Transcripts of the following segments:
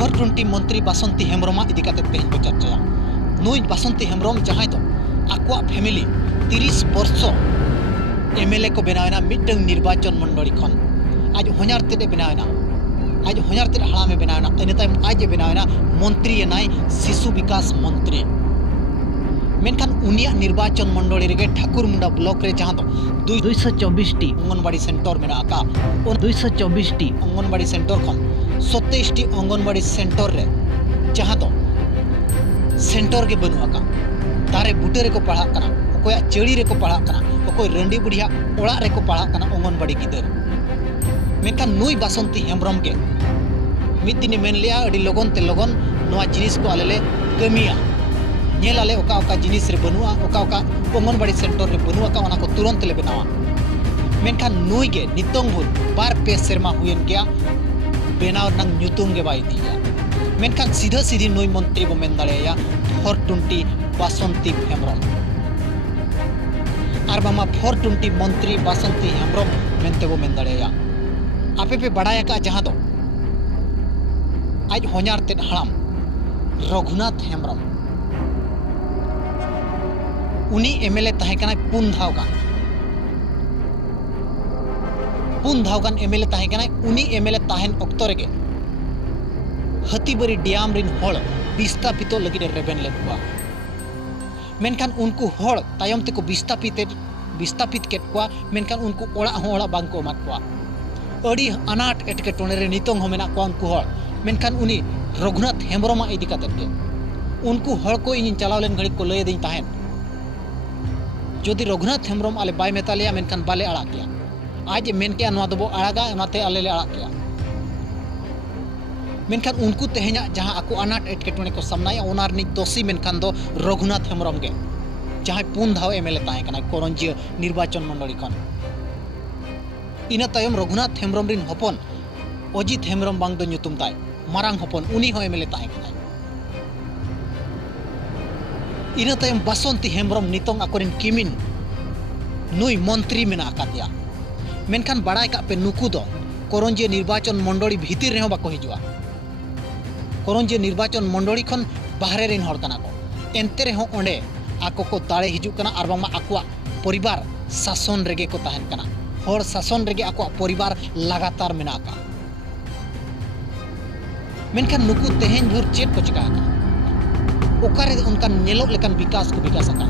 420 मंत्री बासंती हेम्ब्रम इदी काते तेज को चर्चा नुई बासंती हेम्ब्रम जहां तो आकुआ फैमिली 30 वर्ष एमएलए को बनावना मिटंग निर्वाचन मंडली खन आज हजार तेदे बनावना आज हजार तेद हड़ामे बनावना इन तायम आज बनावना मंत्री नाय शिशु विकास मंत्री मेनखान उनिया निर्वाचन मंडली रे ठाकुरमुंडा ब्लॉक रे जहां तो 224 टी अंगनवाड़ी सेंटर में आका और 224 टी अंगनवाड़ी सेंटर खन 27 टी अंगनवाड़ी सेंटर रे जहां तो सेंटर के बनु आका दारे बुटे रे को पढ़ा कना ओकोय चेड़ी रे को पढ़ा कना ओकोय रंडी बुढ़िया ओड़ा रे को पढ़ा कना अंगनवाड़ी गिदर मेनखान नुई बासंती हेम्ब्रम के मिद दिन मेन लिया अडी लगन ते लगन नोआ जिनिस को आलेले कमिया नेलाले ओका ओका जिनिस रे बनुआ ओका ओका अंगनवाड़ी सेंटर रे बनुआ का ओना को तुरंत ले बनावा मेनखान नुई के नितोंग भुल बार पे शर्मा हुएन गया बेनाव नंग न्यूतुंग के बाई दिया मेनखान सीधा सीधी नुई मंत्री बो मेन दाड़ेया 420 बासंती हेम्ब्रम आर बामा 420 मंत्री बासंती हेम्ब्रम मेनते बो मेन दाड़ेया आपे पे बड़ाया का जहां दो आज हजार तेद हड़ाम रघुनाथ हेम्ब्रम उनी एमएलए तहेकना पुन धावगान एमएलए तहेकना उनी एमएलए तहन ऑक्टो रेगे हतीबरी डियाम रिन होड़ विस्थापित लगी रेबेन लेकुआ मेनखान उनको होड़ तायम तेको विस्थापित केटकुआ मेनखान उनको ओड़ा होड़ा बांग को माकुआ अड़ी अनाट एटकेटोने रे नितोंग हो मेना को उनको होड़ मेनखान उनी रघुनाथ हेम्ब्रम इदी कातेत के उनको होड़ को इन चलाव लेन घड़ी को लय देई तहन जदि रघुनाथ हेम्ब्रम आले बाय मेतालिया मेनखान बाले आड़ा किया आज मेन के नवा दबो आड़ागा ओनाते आले ले आड़ा किया मेनखान उनको तेहना जहां आको अनाट एटकेटोने को सामनाया ओनार नि दोषी मेनखान दो रघुनाथ हेम्ब्रम के जहां पुन धाव एमएलए ताहे कना करंजिया निर्वाचन मंडली खन इना तायम रघुनाथ हेम्ब्रम रिन हपन अजित हेम्ब्रम बांग दो ᱧᱩᱛᱩᱢ ताय मारांग हपन उनी हो एमएलए ताहे कना इना तायम बासंती हेम्ब्रम नितोंग आकोरिन किमिन नुई मंत्री मेना आकादिया मेनखान बड़ाय का पे नुकु दो करंजिया निर्वाचन मंडली भीतर रे बाको हिजुआ करंजिया निर्वाचन मंडली खन बाहरे रिन हड़ कना को एनते रे हो ओंडे आको को दाड़े हिजु कना आर बामा आकुआ परिवार शासन रेगे को ताहन कना हर शासन रेगे आकुआ परिवार लगातार मेना का मेनखान नुकु तेहेन भोर चेक को चिका का ओकारे उनका नेलो लेकान विकास को विकास का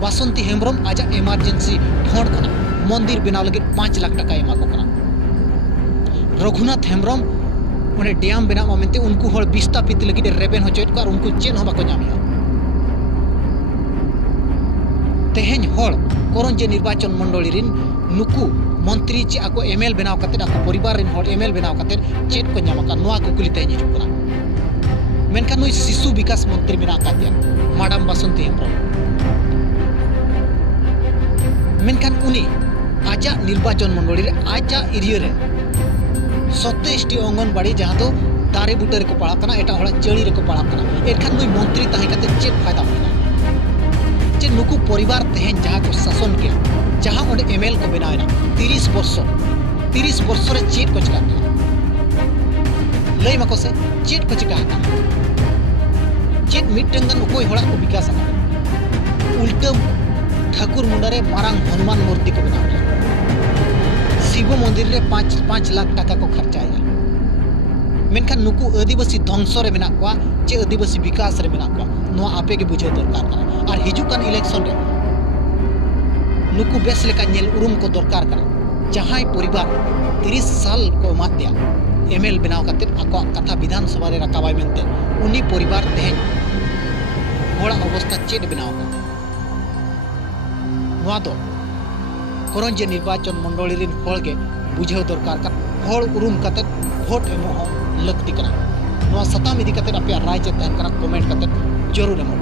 बासंती हेम्ब्रम आजा इमरजेंसी फंड खना मंदिर बनाव लगे 5 लाख टका एमा को कना रघुनाथ हेम्ब्रम उन्हें डैम बनाव मेंते उनको हर विस्थापित लगी रेबेन होचोट को उनको चेन हो बाको नामिया तेहेन हर करंजिया निर्वाचन मंडली रिन नुकु मंत्री चे आको एमएल बनाव कते आको परिवार रिन हर एमएल बनाव कते चेन को नामका नोआ कुकुली तेज हिजु कना मेनखान नुई शिशु विकास मंत्री मेना आकादिया मैडम बासंती हेम्ब्रम मेनखान उनी आजा निर्वाचन मंडली रे आजा एरिया रे 27 टी अंगनवाड़ी जहां तो दारे बुटे रे को पढ़ा कना एटा हड़ा चेड़ी रे को पढ़ा कना एनखान नुई मंत्री ताहे कते चेक फायदा होना जे नुकु परिवार तेहेन जहां को शासन के जहां ओंडे एमएल को बनायना 30 वर्ष रे चेक को चला लय मको से चेक को चिका चेक मिटंगन कोई हड़ा को विकास उल्टम ठाकुर मुंडारे मारांग हनुमान मूर्ति को बनाया शिव मंदिर रे 5 लाख टका को खर्चाया मेनखान नुकु आदिवासी ध्वंस रे मेना को चे आदिवासी विकास रे मेना को नो आपे के बुझे दरकार करा और हिजुकान इलेक्शन रे नुकु बेस लेका नेल उरुम को दरकार करा जहां परिवार 30 साल को मा दिया एमएल बनाव कते आको कथा विधानसभा रे रकाबाय मेनते उनी परिवार तेहेन होड़ा अवस्था चेड बनाव नोआ दो करंजिया निर्वाचन मंडली रिन होड़ के बुझे दरकार का होड़ उरुम कते भोट एमो हो लगती कना नोआ सताम इदी कते आपे राय चे तहन कना कमेंट कते जरूर एमो